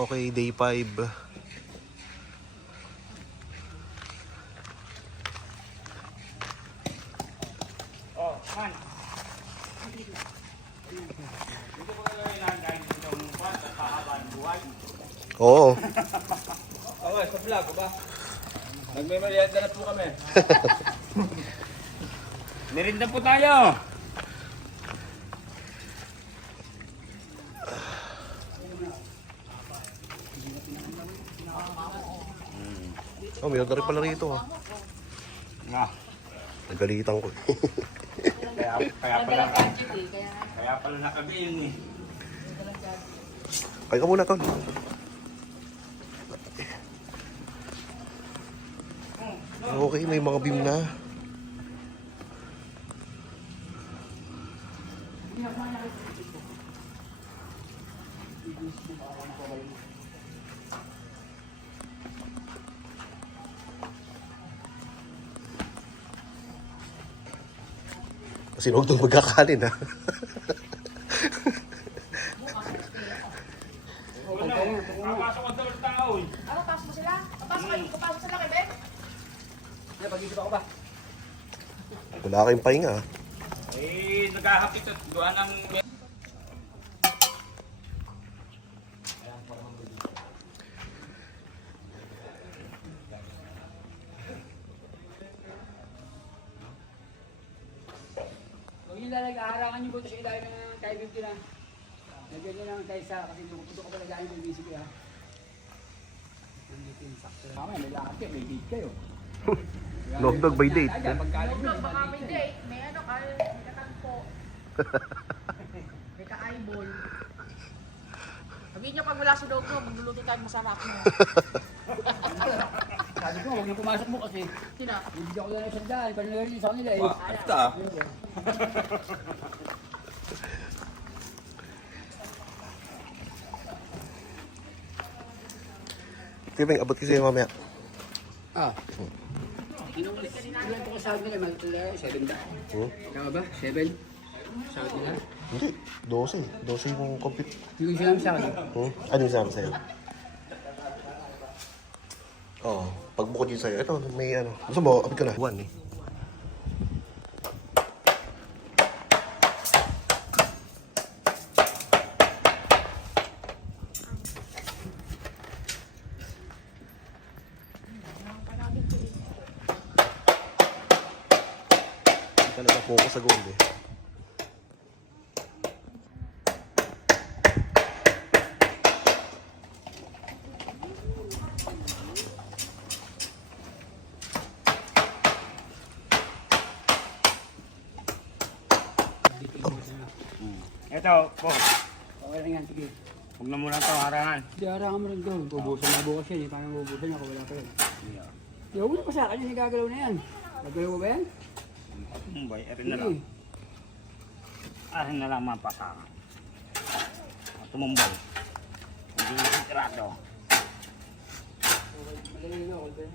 Okay, day 5. Oh, man. Dito ko gagawin lang dahil itong buwan at kahabaan buhay. Oo. Okay, sa vlog ko ba? Nagme-merienda na po kami. Merienda po tayo. Oh, may order pala rito ha. Ah, Nagalitan ko. kaya pala nakabihin eh. Kaya ka muna, Tol. Okay, may mga beam na. Kasi huwag itong magkakanin ha. Papasok ang dalawang tao eh. Ano, pasok mo sila? Papasok sila kay Ben? Pag-isip ako ba? Wala kayong pahinga ha. Eh, naghahapit at gawa ng... Huwag nyo nag-aarangan yung buto sa ilalim ng tayo 50 na. Lagyan nyo lang tayo sa kasi puto ko pa lagayin yung basic ko ha. Nandito yung sakto. Mamaya may lakad kayo, may date kayo. Logdog by date. Baka may date, may ano ka, may katagpo. May ka-eyeball. Sabihin nyo pag wala sa loob mo, magluluto tayo masarap mo. Sabi ko, huwag nyo pumasok mo kasi. Sina? Bibigyan ko lang ng sandaan, pero nagawin yung sa kanila eh. Basta ah. Tipeng, abot kasi mamaya. Ah. Ilan ko kasahod nila, magkala 7 ba? Tama ba? 7? Sahod nila? Hindi, 12. 12 yung complete. Hindi ko sila sa akin. Ano yung sabi sa'yo? Oo, pagbukod yun sa'yo. Ito, may ano. Gusto mo, abot ko na. 1 eh. Hindi ka nag-focus sa gold eh. Ito, po. Okay lang yan, sige. Huwag na muna ito harangan. Hindi, harangan mo rin doon. Bubusan na bukas yan eh. Parang bubusan ako, wala pa yan. Huwag mo pa sa akin, yung gagalaw na yan. Gagalaw mo ba yan? Tumbay, erin na lang. Arin na lang mapasangan. Tumumbay. Hindi na sitirado. Madali na, okay.